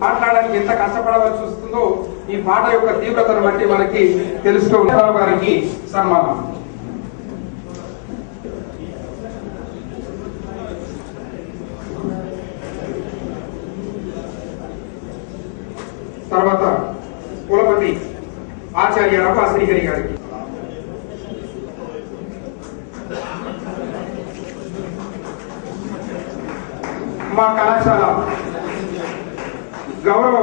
మాట్లాడడానికి ఎంత కష్టపడవలసి వస్తుందో ఈ పాట యొక్క తీవ్రతను బట్టి మనకి తెలుస్తూ వారికి గారికి సన్మానం. తర్వాత కులపతి ఆచార్య రపా శ్రీహరి గారికి మా కళాశాల గౌరవ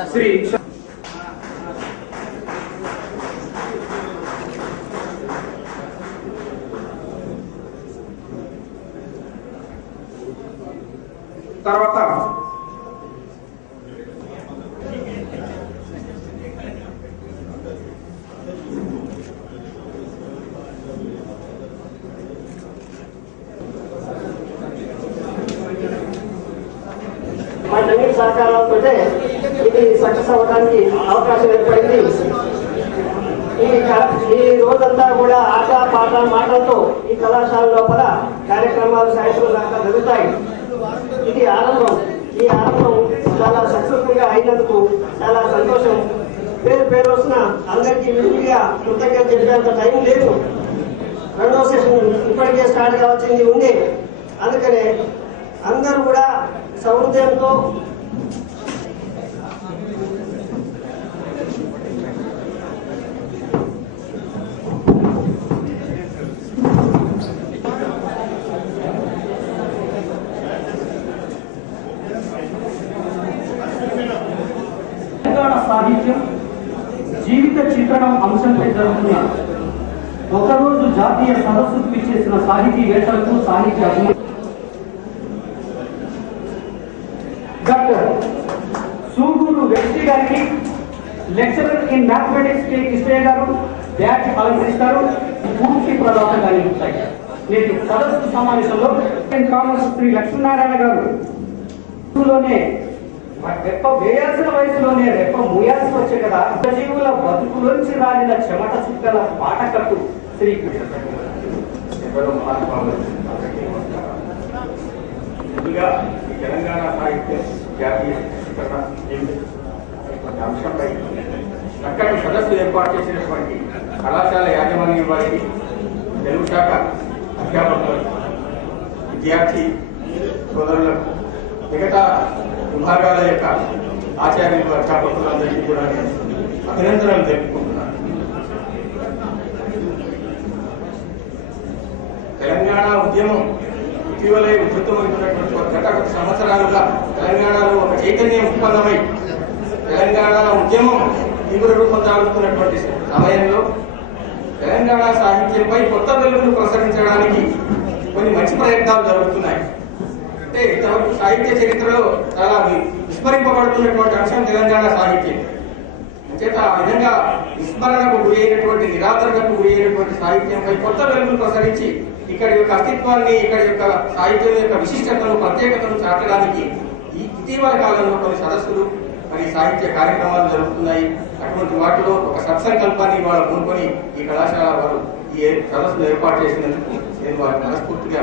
ఉపాధ్యక్షులు శ్రీ తర్వాత వాటన్నిటి సహకారాలతో ఇది సక్సెస్ అవ్వడానికి అవకాశం ఏర్పడింది. ఈ ఈ రోజంతా కూడా ఆట పాట మాటలతో ఈ కళాశాల లోపల కార్యక్రమాలు సాయంత్రం దాకా జరుగుతాయి. ఇది ఆరంభం. ఈ ఆరంభం చాలా సక్సెస్ఫుల్గా అయినందుకు చాలా సంతోషం. పేరు పేరు వస్తున్న అందరికీ విడివిడిగా కృతజ్ఞత చెప్పేంత టైం లేదు. రెండో సెషన్ ఇప్పటికే స్టార్ట్ కావాల్సింది ఉంది అందుకనే అందరూ కూడా సౌహృదయంతో తెలంగాణ సాహిత్యం జీవిత చిత్రణం అంశంపై జరుగుతున్న ఒకరోజు జాతీయ సదస్సుకు ఇచ్చేసిన సాహితీవేత్తలకు సాహిత్య అభిమానులు. Doctor Suguru Venkati garu lecturer in mathematics K Krishnaiah garu batch అలంకరిస్తారు. పూర్తి ప్రదాత గారి నేటి సదస్సు సమావేశంలో కామర్స్ శ్రీ లక్ష్మీనారాయణ గారు. లోనే రెప్ప వేయాల్సిన వయసులోనే రెప్ప మూయాల్సి వచ్చే కదా. జీవుల బతుకులోంచి రాలిన చెమట చుక్కల పాటకట్టు శ్రీ ఎవరో ముందుగా ఈ తెలంగాణ సాహిత్యం జాతీయ శిక్షణ అంశంపై చక్కటి సదస్సు ఏర్పాటు చేసినటువంటి కళాశాల యాజమాన్యం వారికి తెలుగు శాఖ అధ్యాపకులకు విద్యార్థి సోదరులకు మిగతా కుంభాగాల యొక్క ఆచార్య అధ్యాపకులందరికీ కూడా అభినందనలు తెలుపుకుంటున్నాను. తెలంగాణ ఉద్యమం ఇటీవలే ఉధృతమవుతున్నటువంటి గత సంవత్సరాలుగా తెలంగాణలో ఒక చైతన్యం ఉత్పన్నమై తెలంగాణ ఉద్యమం తీవ్ర రూపం దాగుతున్నటువంటి సమయంలో తెలంగాణ సాహిత్యంపై కొత్త వెలుగును ప్రసరించడానికి కొన్ని మంచి ప్రయత్నాలు జరుగుతున్నాయి. అంటే ఇంతవరకు సాహిత్య చరిత్రలో చాలా విస్మరింపబడుతున్నటువంటి అంశం తెలంగాణ సాహిత్యం. అంచేత ఆ విధంగా విస్మరణకు గురి అయినటువంటి నిరాదరణకు గురి సాహిత్యంపై కొత్త వెలుగులు ప్రసరించి ఇక్కడి యొక్క అస్తిత్వాన్ని ఇక్కడి యొక్క సాహిత్యం యొక్క విశిష్టతను ప్రత్యేకతను చాటడానికి ఈ ఇటీవల కాలంలో కొన్ని సదస్సులు మరి సాహిత్య కార్యక్రమాలు జరుగుతున్నాయి. అటువంటి వాటిలో ఒక సత్సంకల్పాన్ని ఇవాళ కొనుక్కొని ఈ కళాశాల వారు ఈ సదస్సులు ఏర్పాటు చేసినందుకు నేను వారిని మనస్ఫూర్తిగా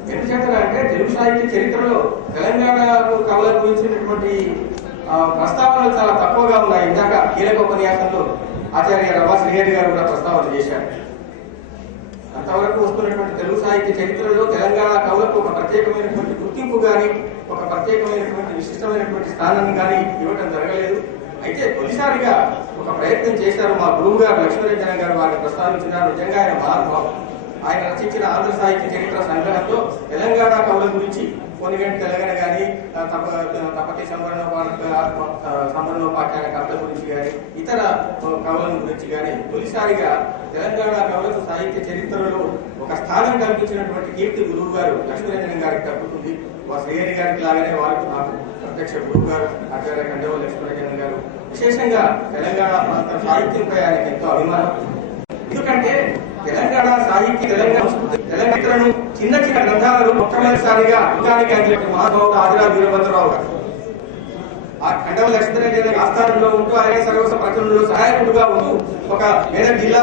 అభినందించాను ఎందుకంటే తెలుగు సాహిత్య చరిత్రలో తెలంగాణ కళల గురించినటువంటి ప్రస్తావనలు చాలా తక్కువగా ఉన్నాయి. ఇందాక కీలక ఉపన్యాసంలో ఆచార్య రమా శ్రీహరి గారు కూడా ప్రస్తావన చేశారు. అంతవరకు వస్తున్నటువంటి తెలుగు సాహిత్య చరిత్రలో తెలంగాణ కవులకు ఒక ప్రత్యేకమైనటువంటి గుర్తింపు కానీ ఒక ప్రత్యేకమైనటువంటి విశిష్టమైనటువంటి స్థానాన్ని కానీ ఇవ్వడం జరగలేదు. అయితే తొలిసారిగా ఒక ప్రయత్నం చేశారు మా గురువు గారు లక్ష్మీరంజన గారు వారిని ప్రస్తావించినారు. నిజంగా ఆయన మహానుభావం ఆయన రచించిన ఆంధ్ర సాహిత్య చరిత్ర సంగ్రహంలో తెలంగాణ కవుల గురించి కొనిగంటి తెలంగాణ కానీ తప తపతి సంవరణ సంవరణోపాఖ్యాన కవుల గురించి కానీ ఇతర కవుల గురించి కానీ తొలిసారిగా తెలంగాణ కవులకు సాహిత్య చరిత్రలో ఒక స్థానం కల్పించినటువంటి కీర్తి గురువు గారు లక్ష్మీరంజన్ గారికి తగ్గుతుంది మా శ్రీహరి గారికి లాగానే వారికి నాకు ప్రత్యక్ష గురువు గారు ఆచార్య కండవ లక్ష్మీరంజన్ గారు. విశేషంగా తెలంగాణ ప్రాంత సాహిత్యంపై ఆయనకు ఎంతో అభిమానం. ఎందుకంటే తెలంగాణ సాహిత్య తెలంగాణ తెలంగాణను చిన్న చిన్న గ్రంథాలను మొట్టమొదటిసారిగా యుగానికి అందిన మహానుభావుడు ఆదిరా వీరభద్రరావు గారు. ఆ ఖండవ లక్ష్మీరెడ్డి ఆస్థానంలో ఉంటూ ఆయన సర్వస ప్రచురణలో సహాయకుడుగా ఉంటూ ఒక మెదక్ జిల్లా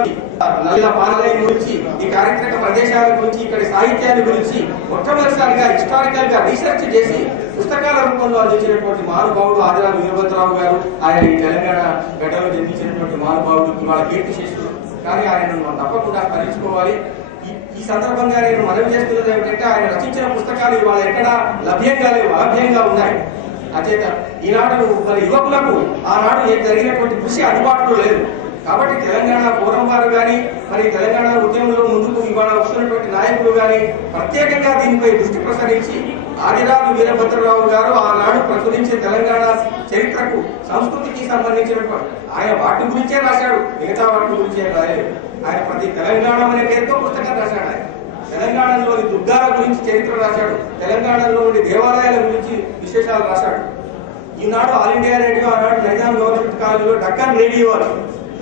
జిల్లా పాలన గురించి ఈ కార్యక్రమ ప్రదేశాల గురించి ఇక్కడ సాహిత్యాన్ని గురించి మొట్టమొదటిసారిగా హిస్టారికల్గా రీసెర్చ్ చేసి పుస్తకాల రూపంలో అందించినటువంటి మహానుభావుడు ఆదిరావు వీరభద్రరావు గారు. ఆయన ఈ తెలంగాణ గడ్డలో జన్మించినటువంటి మహానుభావుడు ఇవాళ కీర్తి శేషుడు కానీ ఆయనను మనం తప్పకుండా స్మరించుకోవాలి. ఈ- ఈ సందర్భంగా నేను మనవి చేస్తున్నది ఏమిటంటే ఆయన రచించిన పుస్తకాలు ఇవాళ ఎక్కడ లభ్యంగా లేవు అలభ్యంగా ఉన్నాయి. అచేత ఈనాడు మన యువకులకు ఆనాడు ఏం జరిగినటువంటి కృషి అందుబాటులో లేదు. కాబట్టి తెలంగాణ పూర్వం వారు కానీ మరి తెలంగాణ ఉద్యమంలో ముందుకు ఇవాళ వస్తున్నటువంటి నాయకులు కానీ ప్రత్యేకంగా దీనిపై దృష్టి ప్రసరించి ఆదిరాజు వీరభద్రరావు గారు ఆనాడు ప్రచురించిన తెలంగాణ చరిత్రకు సంస్కృతికి సంబంధించినటువంటి ఆయన వాటి గురించే రాశాడు మిగతా వాటి గురించే రాయలేదు ఆయన ప్రతి తెలంగాణ అనే పేరుతో పుస్తకం రాశాడు ఆయన. తెలంగాణలోని దుర్గాల గురించి చరిత్ర రాశాడు తెలంగాణలోని దేవాలయాల గురించి విశేషాలు రాశాడు. ఈనాడు ఆల్ ఇండియా రేడియో ఆనాడు నైజాం గవర్నమెంట్ కాలేజీలో డక్కన్ రేడియో అని.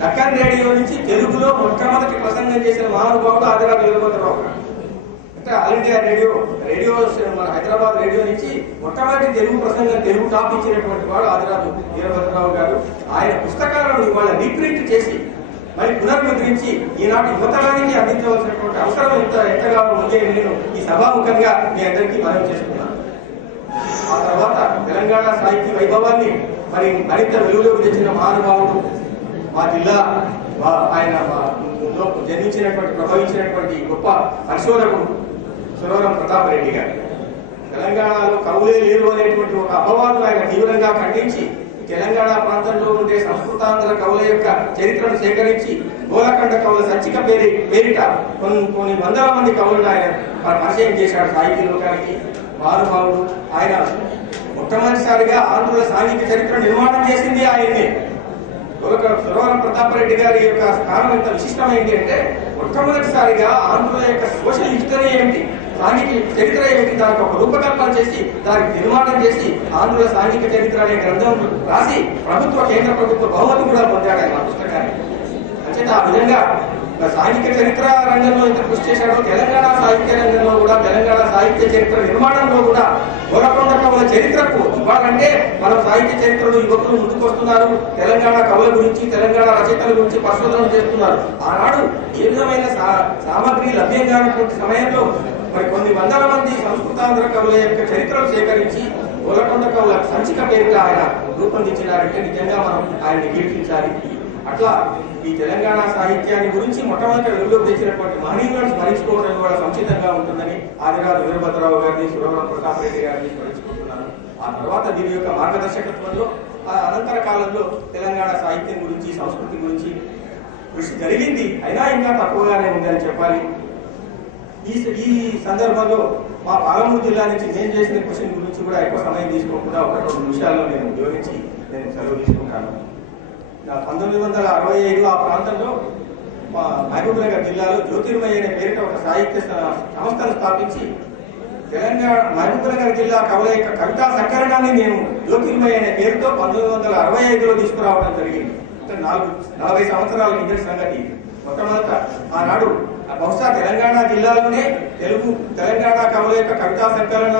డక్కన్ రేడియో నుంచి తెలుగులో మొట్టమొదటి ప్రసంగం చేసిన మహానుభావుడు ఆదిరాజు వీరభద్రరావు గారు. అంటే ఆల్ ఇండియా రేడియో రేడియో మన హైదరాబాద్ రేడియో నుంచి మొట్టమొదటి తెలుగు ప్రసంగం తెలుగు టాప్ ఇచ్చినటువంటి వాడు ఆదిరాజు వీరభద్రరావు గారు. ఆయన పుస్తకాలను ఇవాళ రీప్రింట్ చేసి మరి పునర్ముద్రించి ఈనాటి యువతరానికి అందించవలసినటువంటి అవసరం ఎంత ఎంతగా ఉంటే నేను ఈ సభాముఖంగా మీ అందరికీ మనం చేసుకున్నాను. ఆ తర్వాత తెలంగాణ సాహిత్య వైభవాన్ని మరి మరింత వెలుగులోకి తెచ్చిన మహానుభావుడు మా జిల్లా మా- ఆయన మా- జన్మించినటువంటి ప్రభవించినటువంటి గొప్ప పరిశోధకుడు సురవరం ప్రతాప్ రెడ్డి గారు. తెలంగాణలో కవులే లేరు అనేటువంటి ఒక అపవాదం ఆయన తీవ్రంగా ఖండించి తెలంగాణ ప్రాంతంలో ఉండే సంస్కృతాంధ్ర కవుల యొక్క చరిత్రను సేకరించి గోలకండ కవుల సంచిక పేరి పేరిట కొన్ని కొన్ని వందల మంది కవులను ఆయన పరిచయం చేశాడు సాహిత్య లోకానికి. మహానుభావుడు ఆయన మొట్టమొదటిసారిగా ఆంధ్రుల సాహిత్య చరిత్ర నిర్మాణం చేసింది ఆయన్నే. గోలక సురవరం ప్రతాపరెడ్డి గారి యొక్క స్థానం ఎంత విశిష్టమైంది అంటే మొట్టమొదటిసారిగా ఆంధ్రుల యొక్క సోషల్ హిస్టరీ ఏమిటి? సాంఘిక చరిత్ర ఏమిటి దానికి ఒక రూపకల్పన చేసి దానికి నిర్మాణం చేసి ఆంధ్రుల సాంఘిక చరిత్ర అనే గ్రంథం రాసి ప్రభుత్వ కేంద్ర ప్రభుత్వ బహుమతి కూడా పొందాడు ఆయన పుస్తకాన్ని. అంచేత ఆ విధంగా సాహిత్య చరిత్ర రంగంలో ఎంత కృషి చేశాడో తెలంగాణ సాహిత్య రంగంలో కూడా తెలంగాణ సాహిత్య చరిత్ర నిర్మాణంలో కూడా గోరకొండ కవుల చరిత్రకు ఇవ్వాలంటే మనం సాహిత్య చరిత్రలో యువకులు ముందుకొస్తున్నారు. తెలంగాణ కవుల గురించి తెలంగాణ రచయితల గురించి పరిశోధన చేస్తున్నారు. ఆనాడు ఏ విధమైన సా- సామగ్రి లభ్యం కానటువంటి సమయంలో మరి కొన్ని వందల మంది సంస్కృతాంధ్ర కవుల యొక్క చరిత్రను సేకరించి గోరకొండ కవుల సంచిక పేరుగా ఆయన రూపొందించినారంటే నిజంగా మనం ఆయన్ని కీర్తించాలి అట్లా ఈ తెలంగాణ సాహిత్యాన్ని గురించి మొట్టమొదటి వెలుగులోకి తెచ్చినటువంటి మహనీయులను స్మరించుకోవడం కూడా సంచితంగా ఉంటుందని ఆదిరాజు వీరభద్రరావు గారిని సురవరం ప్రతాప్ రెడ్డి గారిని స్మరించుకుంటున్నాను. ఆ తర్వాత దీని యొక్క మార్గదర్శకత్వంలో ఆ అనంతర కాలంలో తెలంగాణ సాహిత్యం గురించి సంస్కృతి గురించి కృషి జరిగింది. అయినా ఇంకా తక్కువగానే ఉందని చెప్పాలి. ఈ ఈ సందర్భంలో మా పాలమూరు జిల్లా నుంచి నేను చేసిన క్వశ్చన్ గురించి కూడా ఎక్కువ సమయం తీసుకోకుండా ఒక రెండు నిమిషాల్లో నేను వివరించి నేను సెలవు తీసుకుంటాను. పంతొమ్మిది వందల అరవై ఏడు ఆ ప్రాంతంలో మహబూబ్నగర్ జిల్లాలో జ్యోతిర్మయ అనే పేరిట ఒక సాహిత్య సంస్థను స్థాపించి తెలంగాణ మహబూబ్నగర్ జిల్లా కవుల యొక్క కవితా సంకలనాన్ని నేను జ్యోతిర్మయ అనే పేరుతో పంతొమ్మిది వందల అరవై ఐదులో తీసుకురావడం జరిగింది. అంటే నాలుగు నలభై సంవత్సరాల కింద సంగతి మొట్టమొదట ఆనాడు బహుశా తెలంగాణ జిల్లాలోనే తెలుగు తెలంగాణ కవుల యొక్క కవితా సంకలన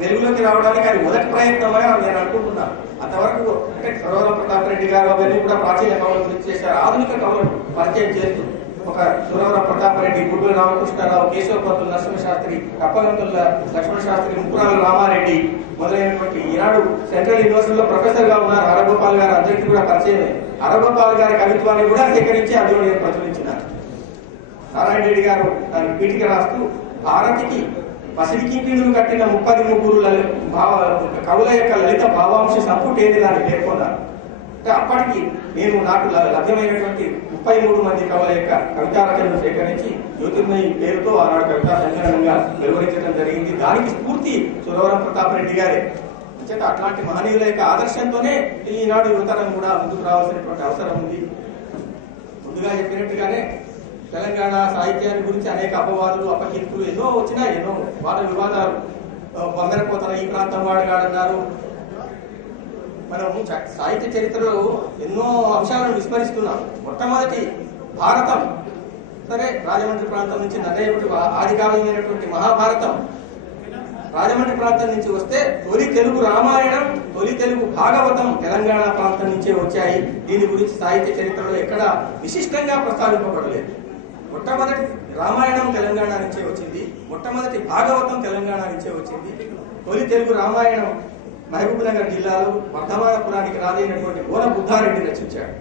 వెలుగులోకి రావడానికి అది మొదటి ప్రయత్నం అని నేను అనుకుంటున్నాను అంతవరకు అంటే సర్వర ప్రతాప్ రెడ్డి గారు అవన్నీ కూడా ప్రాచీన కవుల గురించి చేశారు. ఆధునిక కవులను పరిచయం చేస్తూ ఒక సురవర ప్రతాప్ రెడ్డి గుడ్డు రామకృష్ణారావు కేశవపతులు నరసింహ శాస్త్రి కప్పగంతుల లక్ష్మణ శాస్త్రి ముక్కురాల రామారెడ్డి మొదలైనటువంటి ఈనాడు సెంట్రల్ యూనివర్సిటీలో ప్రొఫెసర్గా ఉన్నారు. హరగోపాల్ గారు అందరికీ కూడా పరిచయమే. హరగోపాల్ గారి కవిత్వాన్ని కూడా సేకరించి అందులో నేను ప్రచురించినాను నారాయణ రెడ్డి గారు దాని పీఠిక రాస్తూ భారతికి పసిడికి పీడులు కట్టిన ముప్పది ముగ్గురు భావ కవుల యొక్క లలిత భావాంశ సంపుటేది దాన్ని పేర్కొన్నారు? అంటే అప్పటికి నేను నాకు లభ్యమైనటువంటి ముప్పై మూడు మంది కవుల యొక్క కవితా రచనలు సేకరించి జ్యోతిర్మయి పేరుతో ఆనాడు కవితా సంచలనంగా వెలువరించడం జరిగింది. దానికి స్ఫూర్తి సురవరం ప్రతాప్ రెడ్డి గారే. చేత అట్లాంటి మహనీయుల యొక్క ఆదర్శంతోనే ఈనాడు యువతరం కూడా ముందుకు రావాల్సినటువంటి అవసరం ఉంది. ముందుగా చెప్పినట్టుగానే తెలంగాణ సాహిత్యాన్ని గురించి అనేక అపవాదులు అపకీర్తులు ఎన్నో వచ్చినాయి ఎన్నో వాళ్ళ వివాదాలు. పొందరపోతన ఈ ప్రాంతం వాడు కాడన్నారు మనం సాహిత్య చరిత్రలో ఎన్నో అంశాలను విస్మరిస్తున్నాం. మొట్టమొదటి భారతం. సరే రాజమండ్రి ప్రాంతం నుంచి నదేవుడి ఆదికాలమైనటువంటి మహాభారతం. రాజమండ్రి ప్రాంతం నుంచి వస్తే తొలి తెలుగు రామాయణం తొలి తెలుగు భాగవతం తెలంగాణ ప్రాంతం నుంచే వచ్చాయి. దీని గురించి సాహిత్య చరిత్రలో ఎక్కడ విశిష్టంగా ప్రస్తావింపబడలేదు. మొట్టమొదటి రామాయణం తెలంగాణ నుంచే వచ్చింది. మొట్టమొదటి భాగవతం తెలంగాణ నుంచే వచ్చింది. తొలి తెలుగు రామాయణం మహబూబ్ నగర్ జిల్లాలో వర్ధమానపురానికి రాజైనటువంటి ఓల బుద్ధారెడ్డి రచించాడు.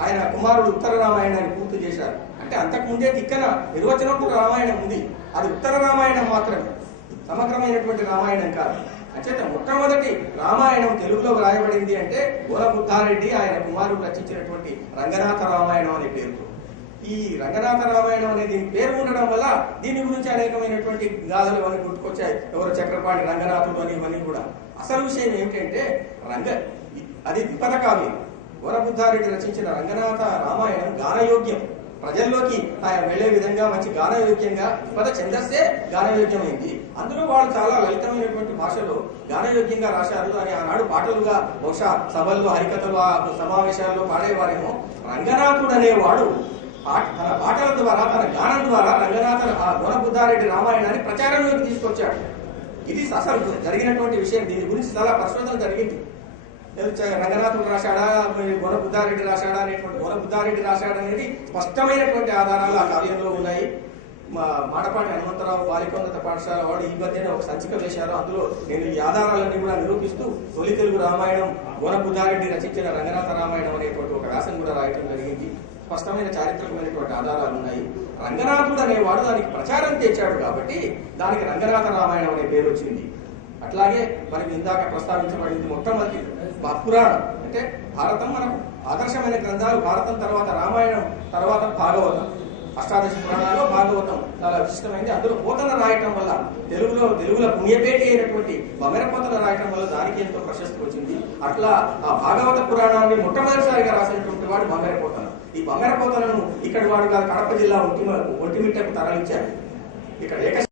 ఆయన కుమారుడు ఉత్తర రామాయణాన్ని పూర్తి చేశారు. అంటే అంతకుముందే తిక్కన నిర్వచనపు రామాయణం ఉంది. అది ఉత్తర రామాయణం మాత్రమే. సమగ్రమైనటువంటి రామాయణం కాదు. అంచేత మొట్టమొదటి రామాయణం తెలుగులో రాయబడింది అంటే ఓల బుద్ధారెడ్డి ఆయన కుమారుడు రచించినటువంటి రంగనాథ రామాయణం అనే పేరు ఈ రంగనాథ రామాయణం అనేది పేరు ఉండడం వల్ల దీని గురించి అనేకమైనటువంటి గాథలు ఇవన్నీ గుర్తుకొచ్చాయి. ఎవరు చక్రపాణి రంగనాథుడు అని ఇవన్నీ కూడా. అసలు విషయం ఏమిటంటే రంగ అది ద్విపద కావ్యం వరబుద్ధారెడ్డి రచించిన రంగనాథ రామాయణం గానయోగ్యం. ప్రజల్లోకి ఆయన వెళ్ళే విధంగా మంచి గానయోగ్యంగా ద్విపద ఛందస్సే గానయోగ్యమైంది. అందులో వాళ్ళు చాలా లలితమైనటువంటి భాషలో గానయోగ్యంగా రాశారు. అని ఆనాడు పాటలుగా బహుశా సభల్లో హరికథలు సమావేశాల్లో పాడేవారేమో. రంగనాథుడు అనేవాడు పాట- తన పాటల ద్వారా తన గానం ద్వారా రంగనాథన్ ఆ గుణబుద్ధారెడ్డి రామాయణాన్ని ప్రచారంలోకి తీసుకొచ్చాడు. ఇది అసలు జరిగినటువంటి విషయం. దీని గురించి చాలా పరిశోధన జరిగింది. రంగనాథుడు రాశాడా? మరి గుణ రాశాడా అనేటువంటి గుణ బుద్ధారెడ్డి రాశాడా అనేది స్పష్టమైనటువంటి ఆధారాలు ఆ కావ్యంలో ఉన్నాయి. మా మాటపాటి హనుమంతరావు బాలికోన్నత పాఠశాల వాడు ఈ మధ్యన ఒక సంచిక వేశారు. అందులో నేను ఈ ఆధారాలన్నీ కూడా నిరూపిస్తూ తొలి తెలుగు రామాయణం గుణబుద్ధారెడ్డి రచించిన రంగనాథ రామాయణం అనేటువంటి ఒక వ్యాసం కూడా రాయటం జరిగింది. స్పష్టమైన చారిత్రకమైనటువంటి ఆధారాలు ఉన్నాయి రంగనాథుడు అనేవాడు దానికి ప్రచారం తెచ్చాడు కాబట్టి దానికి రంగనాథ రామాయణం అనే పేరు వచ్చింది. అట్లాగే మనకి ఇందాక ప్రస్తావించబడింది మొట్టమొదటి పురాణం. అంటే భారతం మనకు ఆదర్శమైన గ్రంథాలు భారతం తర్వాత రామాయణం తర్వాత భాగవతం అష్టాదశ పురాణాలు భాగవతం చాలా విశిష్టమైంది. అందులో పోతన రాయటం వల్ల తెలుగులో తెలుగులో పుణ్యపేటి అయినటువంటి బమెర పోతన రాయటం వల్ల దానికి ఎంతో ప్రశస్తి వచ్చింది. అట్లా ఆ భాగవత పురాణాన్ని మొట్టమొదటిసారిగా రాసినటువంటి వాడు బమెర పోతన. ఈ బంగారపోతలను ఇక్కడ వాడు కాదు కడప జిల్లా ఒంటి ఒంటిమిట్టకు తరలించారు ఇక్కడ ఏక